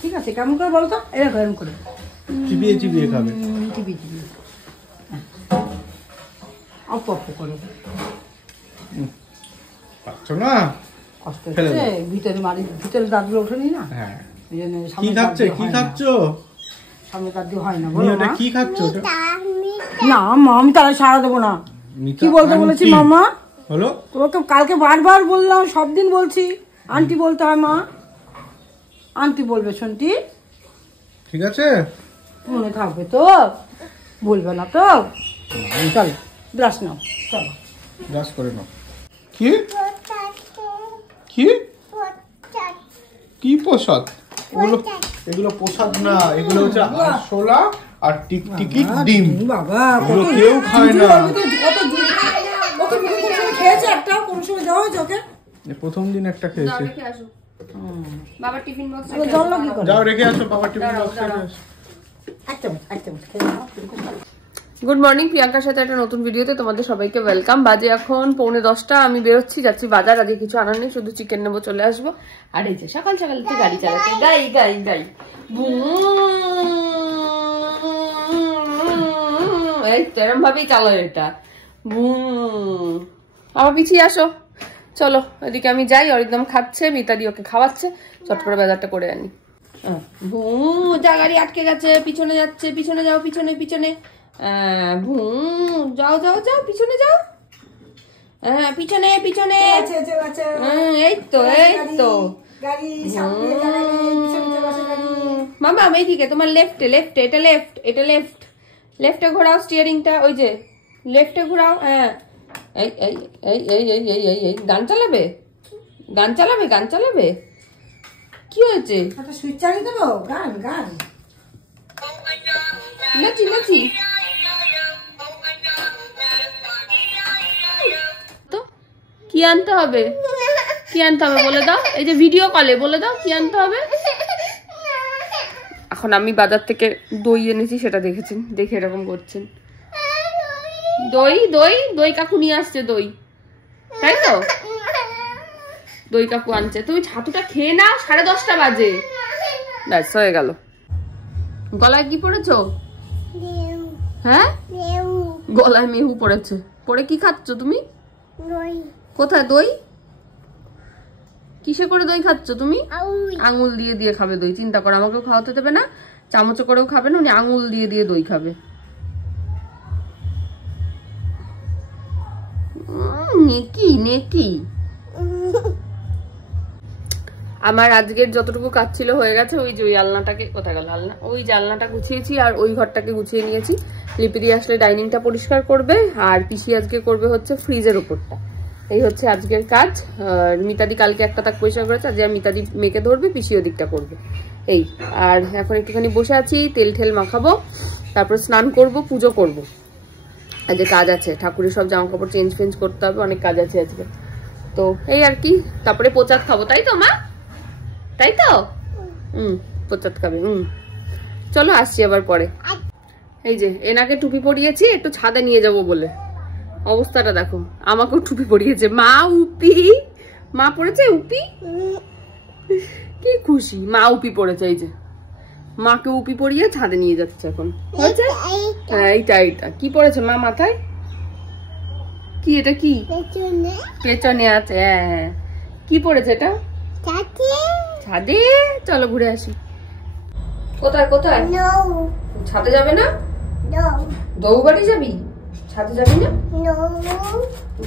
ঠিক আছে, কেমন করে বলো তো? এরকম করে চিবিয়ে চিবিয়ে খাবে। চিবিয়ে চিবিয়ে অল্প অল্প করে। পাচ্ছ না? কষ্ট হচ্ছে, ভিতরে মারি, ভিতরে দাঁতগুলো ওঠেনি না। হ্যাঁ। কি খাচ্ছে? কি খাচ্ছ? সামনে দাঁত দিয়ে হয় না। বলো ওটা কি খাচ্ছ? না মা, আমি তাহলে সারা দেবো না। কি বলতে বলেছি মামা? হলো তোমাকে কালকে বারবার বললাম, সব দিন বলছি আন্টি বলতে হয়। মা আন্টি বলবে শুনটি, ঠিক আছে? মনে থাকবে তো? বলবে না তো? চলো ব্রাশ নাও, চলো ব্রাশ করে নাও। কি কি কি প্রসাদ? এগুলো প্রসাদ না, এগুলো হচ্ছে আরশোলা আর টিকটিকি ডিম। বাবা এগুলো কেউ খায় না। খেয়েছে একটা, কোন সময় দেওয়া হয়েছে ওকে? প্রথম দিন একটা খেয়েছে। বাবার টিফিন বক্স যাও রেখে আসো, বাবার টিফিন বক্সে রেখে আসো। গুড মর্নিং, প্রিয়াঙ্কার সাথে একটা নতুন ভিডিওতে তোমাদের সবাইকে ওয়েলকাম। বাজে এখন 9:45, আমি বেরোচ্ছি, যাচ্ছি বাজার। আজকে কিছু আনার নেই, শুধু চিকেন নেবো, চলে আসবো। আর এই যে সকাল সকাল গাড়ি চালাতে গাই গাই গাই, এই তো এরম ভাবেই চালায় এটা। আমার পিছিয়ে আসো, চলো এদিকে আমি যাই। অরিন্দম খাচ্ছে, মিতাদি ওকে খাওয়াচ্ছে, চট করে বাজারটা করে আনি। যা গাড়ি আটকে গেছে, পিছনে যাচ্ছে, পিছনে যাও, পিছনে পিছনে, যাও যাও যাও, পিছনে যাও, হ্যাঁ পিছনে পিছনে, এই তো এই তো মামা এইদিকে তোমার লেফটে লেফটে, এটা লেফট, এটা লেফট, লেফটে ঘোরাও স্টিয়ারিংটা, ওই যে লেফটে ঘোরাও। হ্যাঁ এই এই এই এই এই এই এই এই গান চালাবে, গান চালাবে, গান চালাবে। কি হয়েছে? সুইচ চালিয়ে দেবো, গান গান নাচি নাচি তো। কি আনতে হবে, কি আনতে হবে বলে দাও, এই যে ভিডিও কলে বলে দাও কি আনতে হবে। এখন আমি বাজার থেকে দই এনেছি, সেটা দেখেছেন, দেখে এরকম করছেন। দই দই দই কাকু নিয়ে আসছে দই, তাই তো? দই কাকু আনছে, তুমি ছাতুটা খেয়ে নাও, 10:30 বাজে। ব্যাস হয়ে গেল। গলায় কি পড়েছো? হ্যাঁ গলায় মেহু পড়েছে। পরে কি খাচ্ছ তুমি? কোথায় দই? কিসে করে দই খাচ্ছ তুমি? আঙুল দিয়ে দিয়ে খাবে দই, চিন্তা করো, আমাকেও খাওয়াতে দেবে না, চামচে করেও খাবে না, উনি আঙুল দিয়ে দিয়ে দই খাবে। নেকি নেকি। আমার আজকের যতটুকু কাজ ছিল হয়ে গেছে। ওই যে ওই আলনাটাকে, কোথায় গেল আলনা, ওই যে আলনাটা গুছিয়েছি, আর ওই ঘরটাকে গুছিয়ে নিয়েছি। লিপি দিয়ে আসলে ডাইনিংটা পরিষ্কার করবে, আর পিসি আজকে করবে হচ্ছে ফ্রিজের উপরটা। এই হচ্ছে আজকের কাজ। মিতাদি কালকে একটা তাক পরিষ্কার করেছে, আজকে মিতাদি মেয়েকে ধরবে, পিসি ওদিকটা করবে। এই আর এখন একটুখানি বসে আছি, তেল ঠেল মাখাবো, তারপর স্নান করব, পুজো করব। আজকে কাজ আছে, ঠাকুরের সব জামা কাপড় চেঞ্জ ফেঞ্জ করতে হবে, অনেক কাজ আছে আজকে। তো এই আর কি, তারপরে প্রসাদ খাবো, তাই তো মা? তাই তো? প্রসাদ খাবে। চলো আসছি আবার পরে। এই যে এনাকে টুপি পরিয়েছি একটু ছাদে নিয়ে যাব বলে, অবস্থাটা দেখো। আমাকেও টুপি পরিয়েছে মা, উপি মা পড়েছে, উপি কি খুশি, মা উপি পড়েছে। এই যে মাকে উপি পরিয়ে ছাদে নিয়ে যাচ্ছে এখন। হয়েছে? হ্যাঁ এইটা এইটা কি পড়েছে মা মাথায়? কি এটা? কি পেছনে আছে? হ্যাঁ কি পড়েছে এটা? ছাদে। চলো ঘুরে আসি। কোথায় কোথায়? ছাদে যাবে না? দৌ বাড়ি যাবি? ছাদে যাবি না?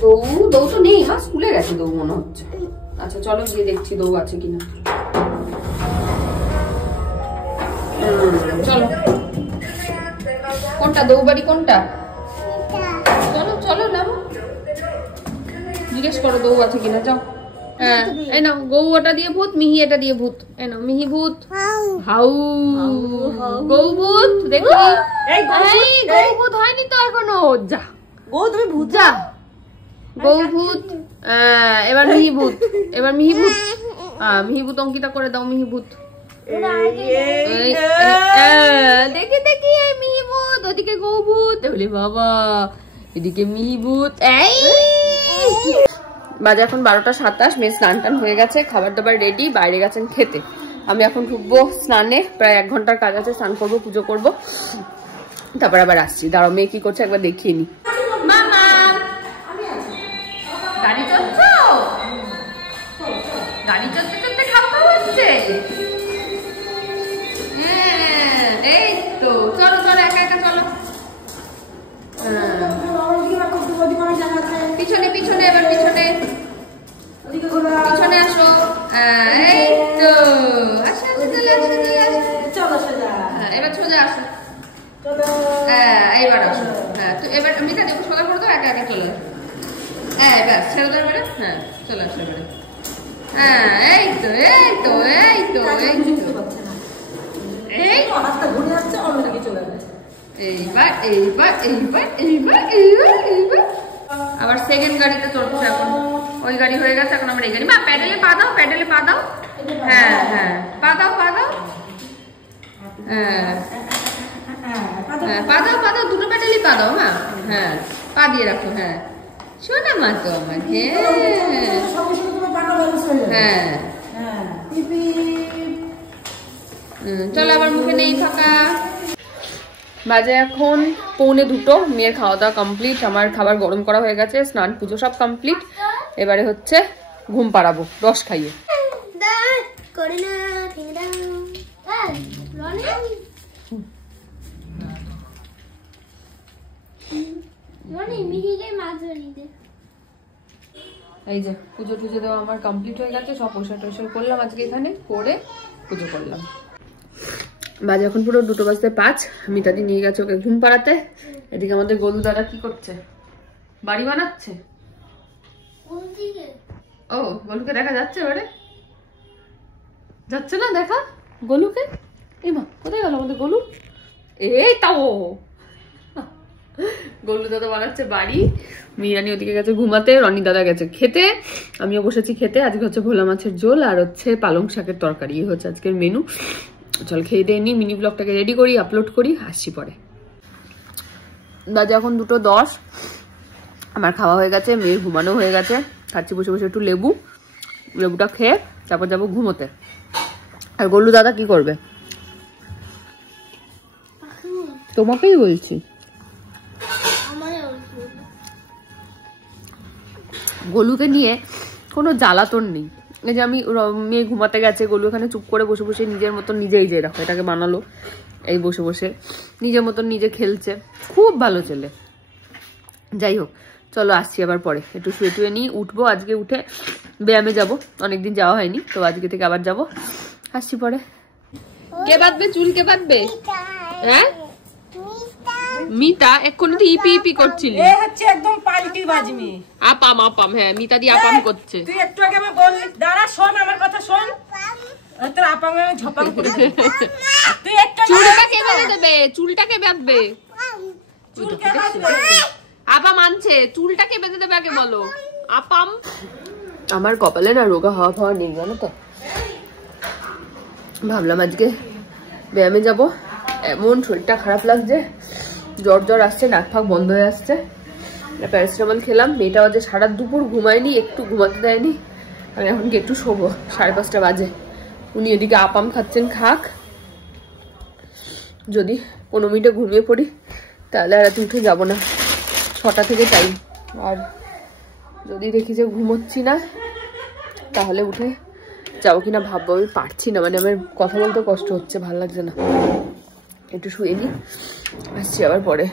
দৌ দৌ তো নেই মা, স্কুলে গেছে দৌ মনে হচ্ছে। আচ্ছা চলো গিয়ে দেখছি দৌ আছে কিনা। চলো কোনটা দৌ বাড়ি, কোনটা? চলো চলো নামো, জিজ্ঞেস করো দৌ আছে কিনা, যাও। হ্যাঁ এই নাও, গৌ ওটা দিয়ে ভূত, মিহি এটা দিয়ে ভূত। এই নাও মিহি ভূত, হাউ গৌ ভূত। দেখি গৌ ভূত হয়নি তো এখনো। যা গৌ তুমি ভূত, যা গৌ ভূত। এবার মিহি ভূত, এবার মিহি ভূত। মিহি ভূত অঙ্কিতা করে দাও, মিহি ভূত। দেখি দেখি এই মিহি ভূত, ওদিকে গৌ ভূত, বলে বাবা এদিকে মিহি ভূত। এই বাজে এখন 12টা 27, মেয়ে স্নান টান হয়ে গেছে, খাবার দাবার রেডি, বাইরে গেছেন খেতে। আমি এখন ঢুকবো স্নানে, প্রায় 1 ঘন্টার কাজ আছে, স্নান করবো, পুজো করবো, তারপর আবার আসছি। দাঁড়াও মেয়ে কি করছে একবার দেখিয়ে নি। মামা গাড়ি চলছো, গাড়ি চলতে চলতে খাওয়া হচ্ছে। হ্যাঁ এই তো, চলো চলো একা একা চলো। পিছনে পিছনে, এবার পিছনে পিছনে আসো। এই তো আসো আসো, চলে আসো চলে আসো, চলো সোজা। হ্যাঁ এবার সোজা আসো, হ্যাঁ এইবার আসো। হ্যাঁ তো এবার মিতা দেখো সোজা করে দাও, একা একা চলে আসো। হ্যাঁ ব্যাস ছেড়ে দাও এবারে। হ্যাঁ চলে আসো এবারে। হ্যাঁ এই তো এই তো এই তো এই তো, এই হাতটা ঘুরে যাচ্ছে, অন্যদিকে চলে যাচ্ছে। এইবার এইবার এইবার এইবার এইবার এইবার আবার সেকেন্ড গাড়িতে চড়ছে। এখন ওই গাড়ি হয়ে গেছে, এখন আমরা এই গাড়ি। মা প্যাডেলে পা দাও, প্যাডেলে পা দাও। হ্যাঁ হ্যাঁ পা দাও পা দাও। হ্যাঁ হ্যাঁ পা দাও পা দাও, দুটো প্যাডেলই পা দাও। মা হ্যাঁ পা দিয়ে রাখো। হ্যাঁ শোনা মা তো আমার। হ্যাঁ হ্যাঁ চলো আবার মুখে নেই ফাঁকা। বাজে এখন 1:45, মেয়ের খাওয়া দাওয়া কমপ্লিট, আমার খাবার গরম করা হয়ে গেছে, স্নান পুজো সব কমপ্লিট। এবারে হচ্ছে ঘুম পাড়াবো রস খাইয়ে। এই যে পুজো টুজো দেওয়া আমার কমপ্লিট হয়ে গেছে, সব পরিষ্কার টরিষ্কার করলাম আজকে এখানে, করে পুজো করলাম। বাজে এখন পুরো 2:05, মিতাদি নিয়ে গেছে ওকে ঘুম পাড়াতে। এদিকে আমাদের গোলু দাদা কি করছে, বাড়ি বানাচ্ছে। ও গোলুকে দেখা যাচ্ছে এবারে, যাচ্ছে না দেখা গোলুকে। এই মা কোথায় গেল আমাদের গোলু? এই তাও গোলু দাদা বানাচ্ছে বাড়ি, মিরানি ওদিকে গেছে ঘুমাতে, রনি দাদা গেছে খেতে, আমিও বসেছি খেতে। আজকে হচ্ছে ভোলা মাছের ঝোল আর হচ্ছে পালং শাকের তরকারি, এই হচ্ছে আজকের মেনু। চল খেয়ে দিয়ে নি, মিনি ব্লগটাকে রেডি করি, আপলোড করি, আসছি পরে। দাদা এখন 2:10, আমার খাওয়া হয়ে গেছে, মেয়ের ঘুমানো হয়ে গেছে, খাচ্ছি বসে বসে একটু লেবুটা খেয়ে তারপর যাবো ঘুমোতে। আর গোলু দাদা কি করবে তোমাকেই বলছি। গোলুকে নিয়ে কোনো জ্বালাতন নেই, এই যে আমি মেয়ে ঘুমাতে গেছে, গোলু এখানে চুপ করে বসে বসে নিজের মতন নিজেই, যে রাখো এটাকে বানালো, এই বসে বসে নিজের মতন নিজে খেলছে, খুব ভালো ছেলে। যাই হোক চলো আসছি আবার পরে, একটু শুয়ে টুয়ে নিই, উঠবো। আজকে উঠে ব্যায়ামে যাব, অনেকদিন যাওয়া হয়নি, তো আজকে থেকে আবার যাব, আসছি পরে। কে বাঁধবে চুল, কে বাঁধবে? হ্যাঁ মিতা এক্ষুনি তো ইপি ইপি করছিলি, এ হচ্ছে একদম পাল্টি বাজমি। আপাম আপাম, হ্যাঁ মিতা দি আপাম করছে। তুই একটু আগে আমি বললি, দাঁড়া শোন আমার কথা শোন, তোর আপাম আমি ঝপাং করে তুই একটু চুলটাকে বেঁধে দেবে, চুলটাকে বাঁধবে, চুলকে বাজবে। আপাম আনছে, চুলটাকে বেঁধে দেবে আগে বলো। আপাম আমার কপালে না রোগা হওয়া ফাওয়া নেই জানো তো, ভাবলাম আজকে ব্যায়ামে যাব, এমন শরীরটা খারাপ লাগছে, জ্বর জ্বর আসছে, নাক ফাঁক বন্ধ হয়ে আসছে। প্যারাসিটামল খেলাম, মেয়েটাও যে সারা দুপুর ঘুমায়নি, একটু ঘুমাতে দেয়নি। আমি এখন কি একটু শোবো, 5:30 বাজে, উনি এদিকে আপাম খাচ্ছেন, খাক, যদি 15 মিনিটে ঘুমিয়ে পড়ি তাহলে আর উঠে যাব না, 6টা থেকে টাইম। আর যদি দেখি যে ঘুমোচ্ছি না তাহলে উঠে যাবো কিনা ভাববো, আমি পারছি না, মানে আমার কথা বলতে কষ্ট হচ্ছে, ভালো লাগছে না, একটু শুয়ে নি, আসছি আবার পরে।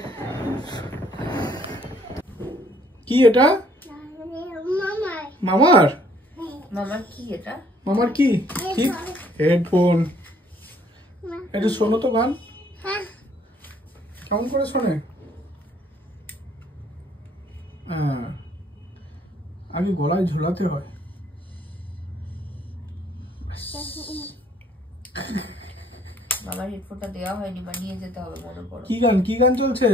কি এটা? মামার? মামার কি এটা? মামার কি? কি? হেডফোন। একটু শোনো তো গান, কেমন করে শোনে? হ্যাঁ আগে গলায় ঝোলাতে হয়। মামার হেডফোনটা দেওয়া হয়নি, বানিয়ে যেতে হবে, মনে করো। কি গান, কি গান চলছে?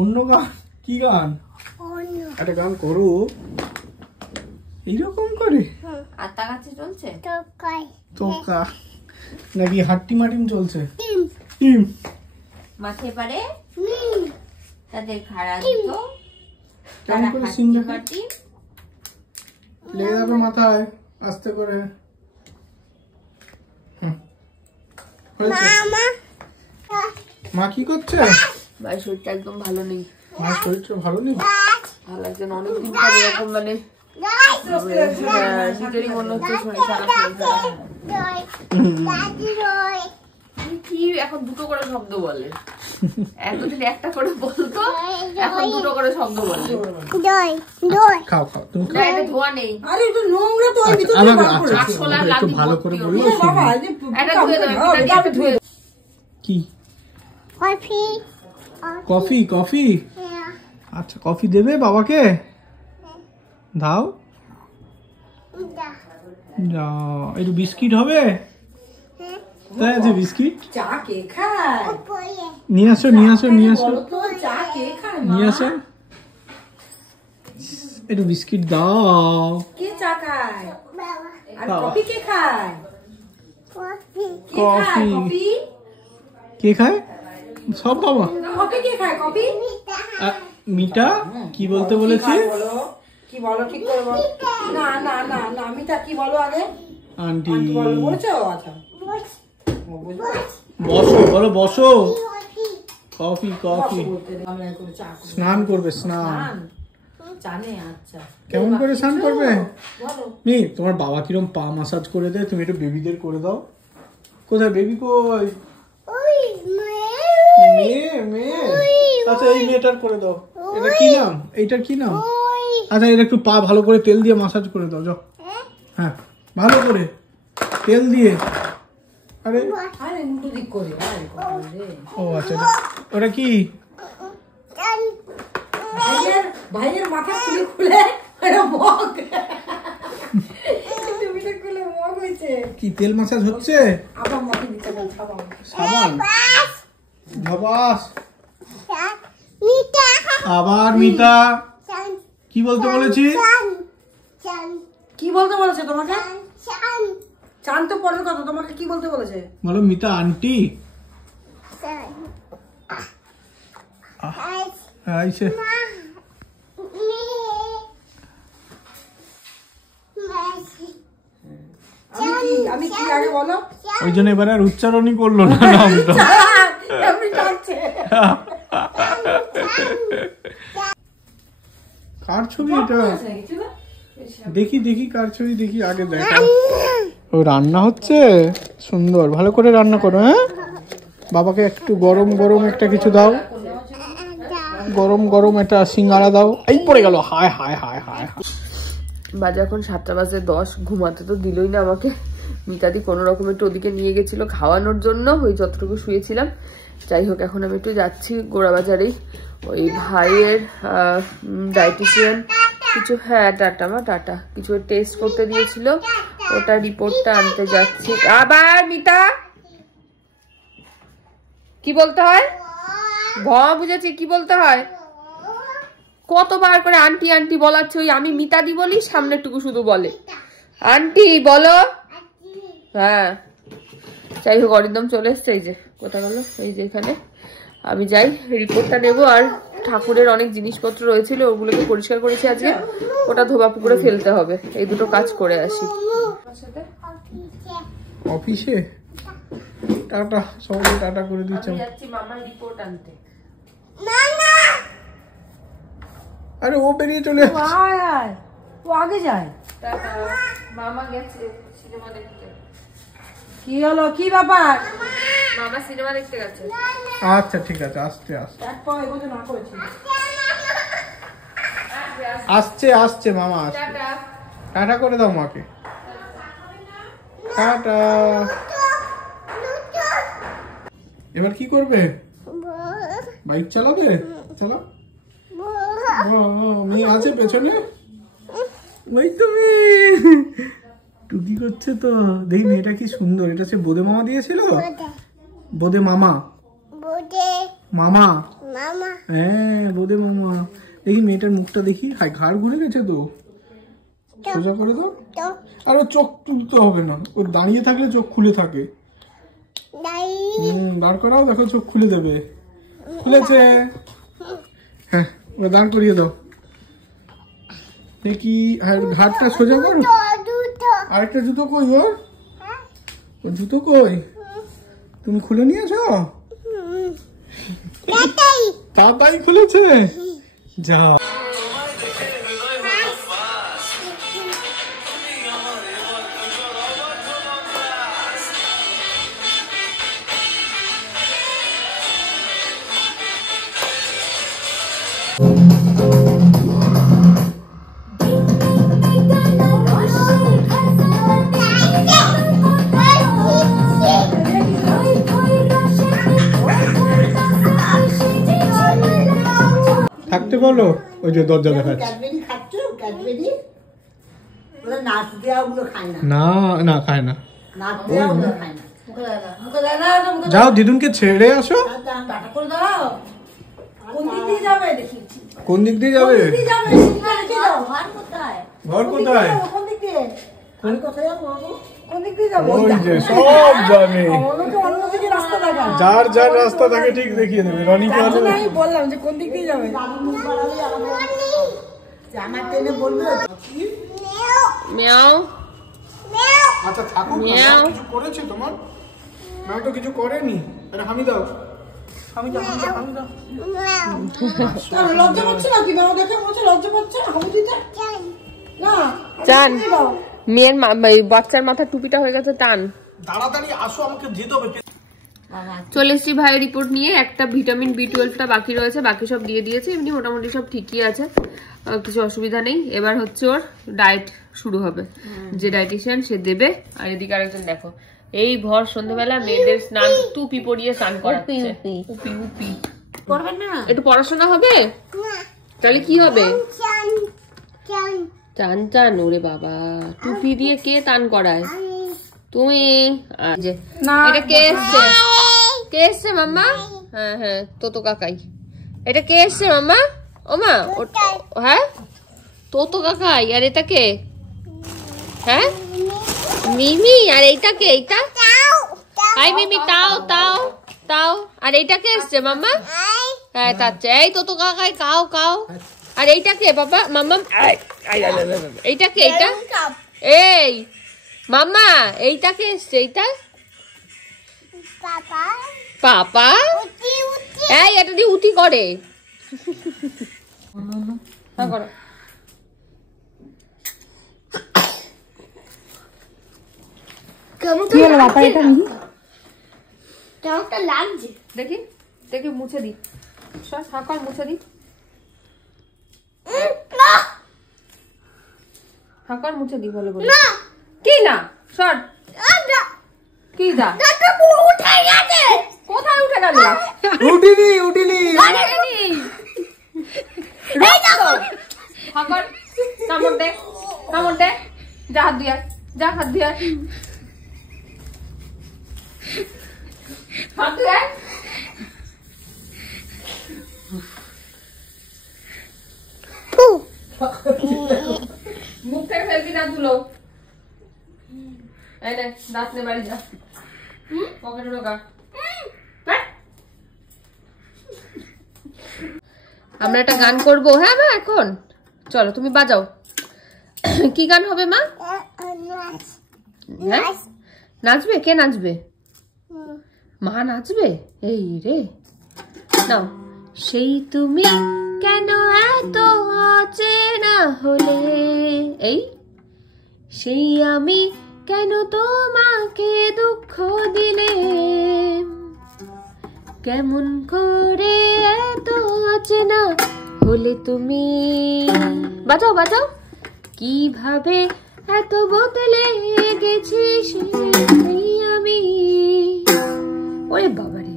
অন্য গান? কি গান? একটা গান করো এইরকম করে। আতা গাছে চলছে তোকা নাকি হাট্টি মাটিম চলছে? টিম মাঠে পারে তাদের খাড়া দিত, কেমন করে সিং মাটি লেগে যাবে মাথায়, আস্তে করে। হয়েছে? মা কি করছে? ভাই শরীরটা একদম ভালো নেই, মার শরীরটা ভালো নেই। ভালো লাগছে না, অনেকদিন পর এরকম মানে নিজেরই মনে হচ্ছে শরীর খারাপ হয়ে যায়। কি এখন দুটো করে শব্দ বলে, এতদিন একটা করে বলতো, এখন দুটো করে শব্দ বলে। খাও খাও তুমি না, এটা ধোয়া নেই। আরে এটা নোংরা তো ওই ভিতর আমাকে বার করে। আসলে আর একটু লাঠি ভালো ভর্তি করে ওর। বললো। বাবা এই যে এটা ধুয়ে দাও, এটা দিয়ে একটু ধুয়ে দাও। কি কফি? কফি আচ্ছা, কফি দেবে বাবাকে? দাও। যাও, একটু বিস্কিট হবে? তাই আছে বিস্কিট? চা কে খায়? নিয়ে আসো নিয়ে আসো নিয়ে আসো বলো তো চা কে খায় মা? নিয়ে আসো, একটু বিস্কিট দাও। কে চা খায়? আর বাবা। কফি কে খায়? কে খায় কফি কফি? কে খায়? সব বাবা। কফি কে খায় কফি? মিটা কি বলতে বলেছি? কি খায় বলো? কি বলো ঠিক করে বলো। না না না না মিতা কি বলো আগে? আন্টি আন্টি বলো বলেছো? আচ্ছা ও বুঝবো। বসো, বলো বসো। কফি কফি বলতে দে, আমরা করে চা করবো। স্নান করবে, স্নান। স্নান? জানে আচ্ছা। কেমন করে স্নান করবে? বলো। মি, তোমার বাবা কিরম পা মাসাজ করে দেয়, তুমি একটু বেবিদের করে দাও। কোথায় বেবি? কই মেয়ে? মেয়ে আচ্ছা, এই মেয়েটার করে দাও। এটা কি নাম? এইটার কি নাম? আচ্ছা, এটা একটু পা ভালো করে তেল দিয়ে মাসাজ করে দাও, যাও। হ্যাঁ, ভালো করে তেল দিয়ে। আরে আরে উল্টো দিক করে আরে কপাল রে। ও আচ্ছা, ওটা কি? ভাইয়ের মাথা খুলে খুলে এটা মগ। তুমি তো খুলে মগ হয়েছে। কি তেল মাসাজ হচ্ছে? আবার মগে দিতে বল খাবার। সাবান ঝবাস। আবার মিতা কি বলতে বলেছি? কি বলতে বলেছে তোমাকে? চান তো পরের কথা, তোমাকে কি বলতে বলেছে? বলো মিতা আন্টি। আইছে আমি কি আগে বলো? ওই জন্য এবার আর উচ্চারণই করলো না নামটা। আমি ডাকছে। কার ছবি এটা? দেখি দেখি কার ছবি দেখি, আগে দেখা। ও রান্না হচ্ছে, সুন্দর ভালো করে রান্না করো। হ্যাঁ, বাবাকে একটু গরম গরম একটা কিছু দাও, গরম গরম একটা সিঙ্গারা দাও। এই পড়ে গেল, হায় হায় হায় হায় হায়। বাজে এখন 7:10, ঘুমাতে তো দিলই না আমাকে। মিতাদি কোনো রকম একটু ওদিকে নিয়ে গেছিল খাওয়ানোর জন্য, ওই যতটুকু শুয়েছিলাম। যাই হোক, এখন আমি একটু যাচ্ছি গোড়াবাজারেই, ওই ভাইয়ের ডায়েটিশিয়ান কিছু, হ্যাঁ টাটা মা টাটা, কিছু টেস্ট করতে দিয়েছিল, ওটা রিপোর্টটা আনতে যাচ্ছি। আবার মিতা কি বলতে হয়? বুঝেছি কি বলতে হয়। কতবার করে আন্টি আন্টি বলাচ্ছে, ওই আমি মিতাদি বলি, সামনেরটুকু শুধু বলে আন্টি বলো। হ্যাঁ, যাই হোক, অরিন্দম চলে এসছে। এই যে কোথায় গেল? এই যে এখানে। আমি যাই, রিপোর্টটা নেবো। আর ঠাকুরের অনেক জিনিসপত্র রয়েছিল, ওগুলোকে পরিষ্কার করেছি আজকে, ওটা ধোবা পুকুরে ফেলতে হবে। এই দুটো কাজ করে আসি। অফিসে টাটা, সবাই টাটা করে দিচ্ছি। যাচ্ছি মামার রিপোর্ট আনতে। আরে ও বেরিয়ে চলে আসছে। ও আগে যায়। টাটা, মামা গেছে সিনেমা দেখতে। কি হলো, কি ব্যাপার? মামা সিনেমা দেখতে গেছে। আচ্ছা ঠিক আছে, আসতে আসতে এক পাও এগোতে না করেছি। আসছে আসছে মামা আসছে। টাটা। টাটা করে দাও মাকে। টাটা। এবার কি করবে? বাইক চালাবে? চালাও। মেয়ে আছে পেছনে, ওই তুমি টুকি করছে তো। দেখি মেয়েটা কি সুন্দর। এটা সে বোদে মামা দিয়েছিল। বোদে মামা, মামা, হ্যাঁ বোদে মামা। দেখি মেয়েটার মুখটা দেখি, হাই ঘাড় ঘুরে গেছে তো, সোজা করে দাও। আর ও চোখ তুলতে হবে না, ওর দাঁড়িয়ে থাকলে চোখ খুলে থাকে। দাঁড় করাও, দেখো চোখ খুলে দেবে। খুলেছে। হ্যাঁ, ওরা দাঁড় করিয়ে দাও দেখি। ঘাটটা সোজা করো। আরেকটা জুতো কই ওর? ওর জুতো কই? তুমি খুলে নিয়েছো? পাপাই খুলেছে। যা থাকতে বলো। ওই যে দরজা দেখাচ্ছে। না না খায় না। যাও দিদুনকে ছেড়ে আসো। কোন দিক দিয়ে যাবে? ঘর কোথায়? সব জানে, যার যার রাস্তা তাকে ঠিক দেখিয়ে দেবে। রনিকে বললাম যে কোন দিক দিয়ে যাবে। আচ্ছা থাকুক, কিছু করেছে তোমার? না তো কিছু করেনি। আরে হামি দাও, হামি দাও, হামি দাও। লজ্জা করছে না কি? মাও দেখে বলছে লজ্জা করছে হামি দিতে না। চান মেয়ের বাচ্চার মাথা টুপিটা হয়ে গেছে টান। তাড়াতাড়ি আসো, আমাকে যেতে হবে। চলে এসছি ভাইয়ের রিপোর্ট নিয়ে। একটা ভিটামিন B12টা বাকি রয়েছে, বাকি সব দিয়ে দিয়েছে। এমনি মোটামুটি সব ঠিকই আছে, কিছু অসুবিধা নেই। এবার হচ্ছে ওর ডায়েট শুরু হবে, যে ডায়েটিশিয়ান সে দেবে। আর এদিকে আরেকজন দেখো, এই ভর সন্ধ্যাবেলা মেয়েদের স্নান টুপি পরিয়ে স্নান করাচ্ছে। উপি উপি করবে না, একটু পড়াশোনা হবে তাহলে কি হবে? চান চান। ওরে বাবা, টুপি দিয়ে কে টান করায়? তুমি। এটা কে এসছে? কে এসছে মাম্মা? হ্যাঁ হ্যাঁ, তো কাকাই। এটা কে এসছে মাম্মা? ও মা, হ্যাঁ তো কাকাই। আর এটা কে? হ্যাঁ মিমি। আর এইটা কে? এইটা আই মিমি, তাও তাও তাও। আর এইটা কে এসছে মাম্মা? হ্যাঁ তাচ্ছে। এই তো কাকাই, কাও কাও। আর এইটা কে বাবা? মাম্মা এইটা কে? এইটা এই মাম্মা, এইটা কে এসছে? এইটা পাপা। এই এটা দিয়ে উঠি করে। দেখি দেখি মুছে দি, সর মুছে দি, হাকার মুছে দি ভালো করে। কি না সর, কি দা কোথায় উঠে গেল? উঠিনি হাকার কামড় দে, কামড় দে। যা হাত দিয়া, যা হাত দিয়া, হাত দিয়া। মুখ থেকে ফেলবি না তুলো। এই নে দাঁত নে, বাড়ি যা। পকেটে ঢোকা। আমরা একটা গান করবো। হ্যাঁ মা, এখন চলো তুমি বাজাও। কি গান হবে মা? হ্যাঁ নাচবে? কে নাচবে? মা নাচবে? এই রে নাও। সেই তুমি কেন এত অচেনা হলে, এই সেই আমি কেন তোমাকে দুঃখ দিলে, কেমন করে এত অচেনা হলে তুমি। বাজাও বাজাও। কিভাবে এত বদলে গেছি সেই আমি। ওরে বাবারে,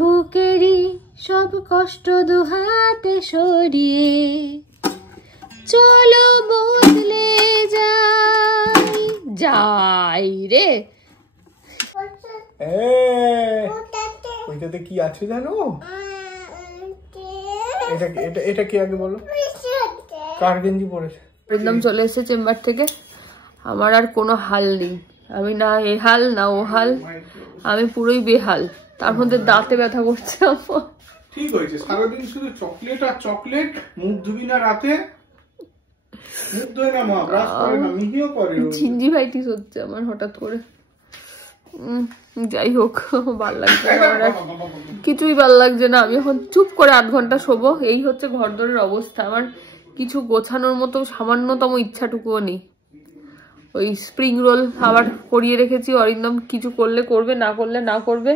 বুকেরই সব কষ্ট দুহাতে সরিয়ে চলো বদলে যাই রে। ওইটাতে কি আছে জানো? এটা কি আগে বলো? কার গেঞ্জি পরেছে? একদম চলে এসেছে চেম্বার থেকে। আমার আর কোনো হাল নেই, আমি না এ হাল না ও হাল, আমি পুরোই বেহাল। তার মধ্যে দাঁতে ব্যথা করছে আমার। ঠিক হয়েছে, সারাদিন শুধু চকলেট আর চকলেট। মুখ ধুবি না রাতে? মুখ ধোয় না মা, ব্রাশ করে না, মিহিও করে। জিঞ্জিভাইটিস হচ্ছে আমার হঠাৎ করে। যাই হোক, ভাল লাগছে না আমার আর, কিছুই ভাল লাগছে না। আমি এখন চুপ করে 8 ঘন্টা শোবো। এই হচ্ছে ঘরদোরের অবস্থা। আমার কিছু গোছানোর মতো সামান্যতম ইচ্ছাটুকুও নেই। ওই স্প্রিং রোল আবার করিয়ে রেখেছি, অরিন্দম কিছু করলে করবে, না করলে না করবে।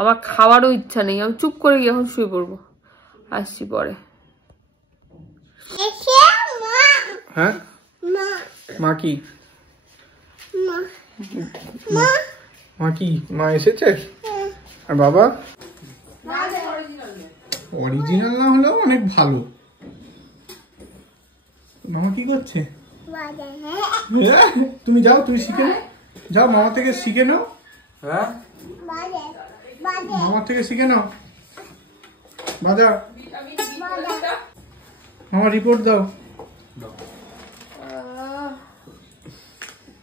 আমার খাওয়ারও ইচ্ছা নেই। আমি চুপ করে গিয়ে এখন শুয়ে পড়বো। আসছি পরে। হ্যাঁ মা কি মা কি মা এসেছে? আর বাবা অরিজিনাল না হলেও অনেক ভালো। মামা কি করছে? তুমি যাও, তুমি শিখে নাও, যাও মামা থেকে শিখে নাও। হ্যাঁ মামা থেকে শিখে নাও। বাজা মামা রিপোর্ট দাও।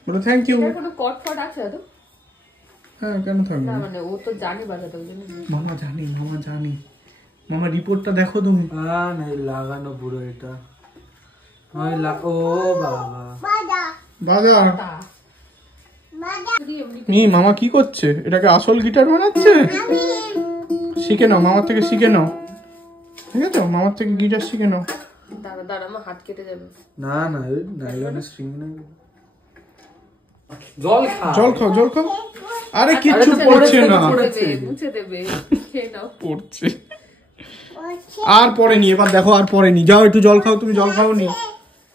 বলো থ্যাংক ইউ। কোনো কট ফট আছে তো? হ্যাঁ কেন থাকবে না, মানে ও তো জানে বাজাতে, ওই জন্য। মামা জানি, মামা জানি। মামা রিপোর্টটা দেখো তুমি। লাগানো পুরো এটা। ও বাবা বাজা মামা কি করছে? এটাকে আসল গিটার বানাচ্ছে। শিখে নাও, মামার থেকে শিখে নাও, ঠিক আছে? মামার থেকে গিটার শিখে নাও। দাঁড়া দাঁড়া, আমার হাত কেটে যাবে। না না, নাইলনের স্ট্রিং নাই। জল খাও, জল খাও, জল খাও। আরে কিচ্ছু পড়ছে না, মুছে দেবে, খেয়ে নাও। পড়ছে আর পরে নি, এবার দেখো আর পরে নি। যাও একটু জল খাও, তুমি জল খাও নি।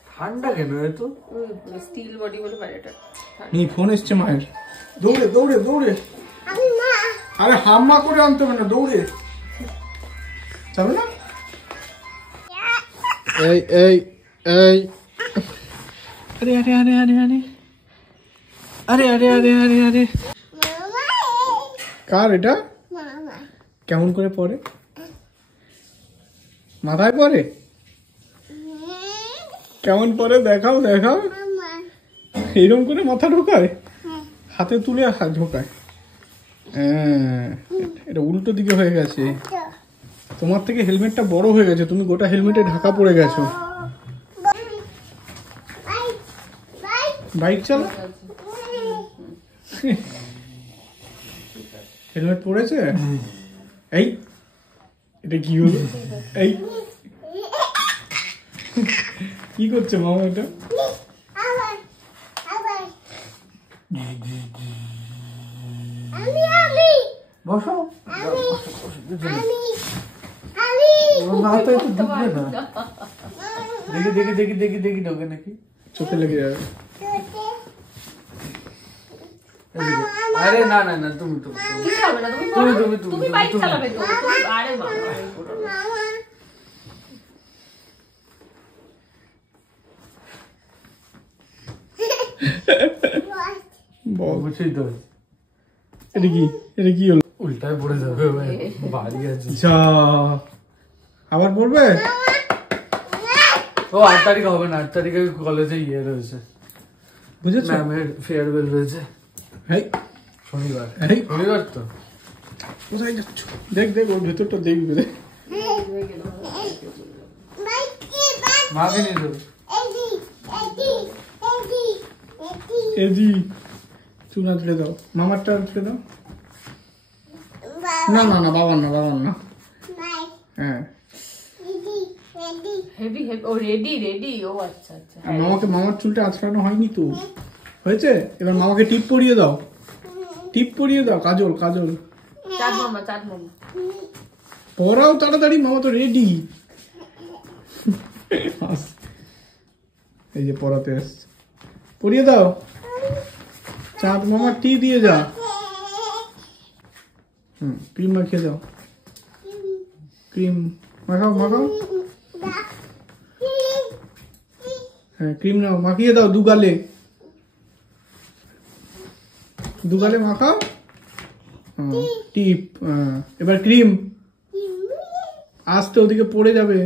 ঠান্ডা কেন এত? স্টিল বডি বলে বাইরেটা। নি ফোন এসছে মায়ের। দৌড়ে দৌড়ে দৌড়ে, আরে হাম্মা করে আনতে হবে না, দৌড়ে যাবে না। এই এই এই আরে আরে আরে আরে আরে আরে আরে আরে আরে আরে কার এটা? কেমন করে পড়ে? মাথায় পড়ে? কেমন পড়ে দেখাও দেখাও। এইরকম করে মাথা ঢোকায়, হাতে তুলে হাত ঢোকায়। এটা উল্টো দিকে হয়ে গেছে। তোমার থেকে হেলমেটটা বড় হয়ে গেছে, তুমি গোটা হেলমেটে ঢাকা পড়ে গেছো। বাইক চালা, হেলমেট পড়েছে। এই এটা কি হলো? এই কি করছে মামা এটা? বসো, দেখি দেখি দেখি দেখি দেখি ঢোকে নাকি, চোখে লেগে যাবে। আরে না না না, তুমি তুমি কিছু হবে না, তুমি বাইক চালাবে তো। আরে বাবা, বুঝছি তো। এটা কি, এটা কি হলো? উল্টায় পড়ে যাবে, বাড়ি আছে। যা আবার পড়বে। ও 8 তারিখ হবে না, 8 তারিখে কলেজে ইয়ে রয়েছে, বুঝেছো? ম্যামের ফেয়ারওয়েল রয়েছে। এই শনিবার, এই শনিবার তো। কোথায় যাচ্ছ? দেখ দেখ ওর ভেতরটা দেখবে। মাকে নিয়ে যাবো। এদি চুনা তুলে দাও, মামারটা তুলে দাও। না না না, বাবার না, বাবার না। হ্যাঁ হেভি হেভি। ও রেডি রেডি। ও আচ্ছা আচ্ছা। মামাকে, মামার চুলটা আঁচড়ানো হয়নি তো, হয়েছে? এবার মামাকে টিপ পরিয়ে দাও, টিপ পরিয়ে দাও, কাজল কাজল। চাঁদ মামা, চাঁদ মামা পরাও তাড়াতাড়ি, মামা তো রেডি। এই যে পরাতে আসছে, পরিয়ে দাও। চাঁদ মামা টি দিয়ে যা। ক্রিম মাখিয়ে দাও, ক্রিম মাখাও মাখাও। হ্যাঁ ক্রিম নাও, মাখিয়ে দাও দুগালে, দুগালে মাখাও। টিপ, এবার ক্রিম। আস্তে, ওদিকে পড়ে যাবে।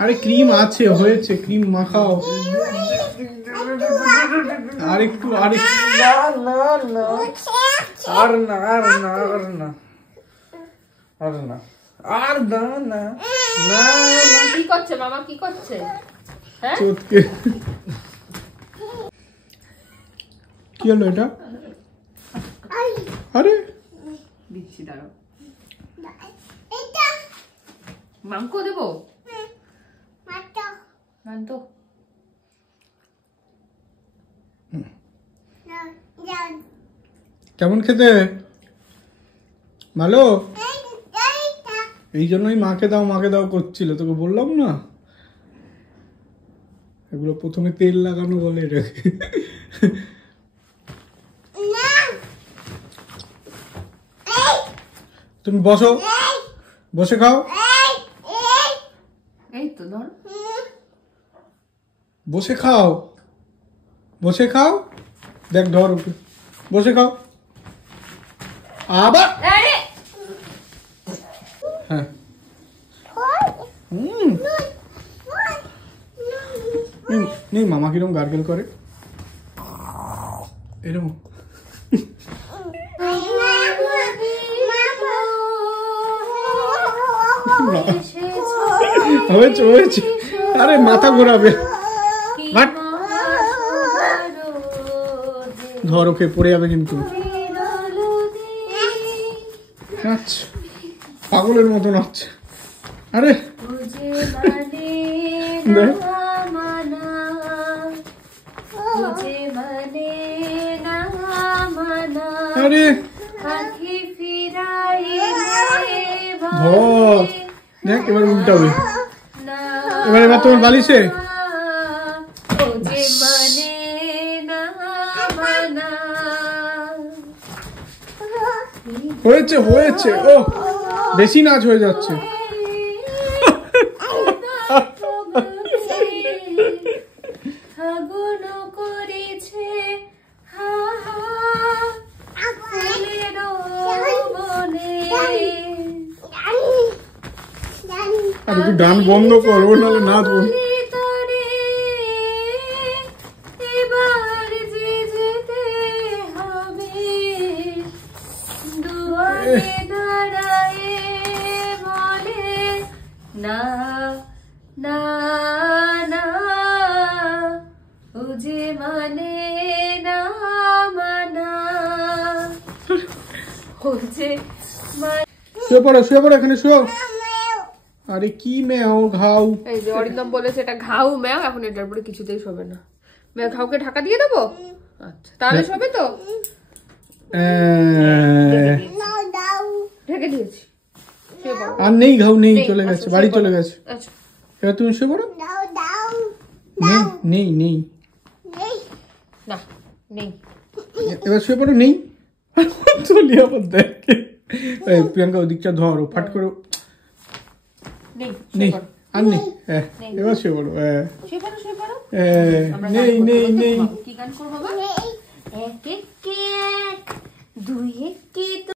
আরে ক্রিম আছে, হয়েছে, ক্রিম মাখাও। আর একটু, আর আর না আর না আর না আর না আর না না না। কি করছে মামা, কি করছে? হ্যাঁ চোদকে কি হলো এটা? আরে দিচ্ছি, দাঁড়াও। মাংস দেবো? মাংস কেমন খেতে? ভালো? এই জন্যই মাকে দাও করছিল, তোকে বললাম না? এগুলো প্রথমে তেল লাগানো বলে এটাকে। তুমি বসো, বসে খাও। এই তো ধর, বসে খাও, বসে খাও। দেখ ধর ওকে, বসে খাও। আবার হ্যাঁ নেই। মামা কিরম গার্গেল করে এরকম। হয়েছে। আরে মাথা ঘোরাবে। ধর ওকে, পড়ে যাবে কিন্তু। নাচ, পাগলের মতো নাচ। আরে আরে ধর, দেখ এবার উল্টাবে। এবার তোমার বালিশে হয়েছে। ও বেশি নাচ হয়ে যাচ্ছে। আরে তুই গান বন্ধ করবো, নাহলে নাচ বন্ধ। শুয়ে পড়ো এখানে শুয়ে। আরে কি ম্যাও ঘাউ। এই যে অরিন্দম বলেছে এটা ঘাউ ম্যাও, এখন এটার উপরে কিছুতেই শোবে না। ম্যাও ঘাউকে ঢাকা দিয়ে দেবো? আচ্ছা তাহলে শোবে তো? ঢেকে দিয়েছি। আর নেই ঘাউ, নেই, চলে গেছে, বাড়ি চলে গেছে। এবার তুমি শুয়ে পড়ো। নেই না, নেই। এবার শুয়ে পড়ো। নেই চলি আবার দেখ। প্রিয়াঙ্কা ওদিকটা ধর, ও ফাট করে। নেই আর নেই। এবার শুয়ে পড়ো। নেই। কি গান করবো? 1 1 2 1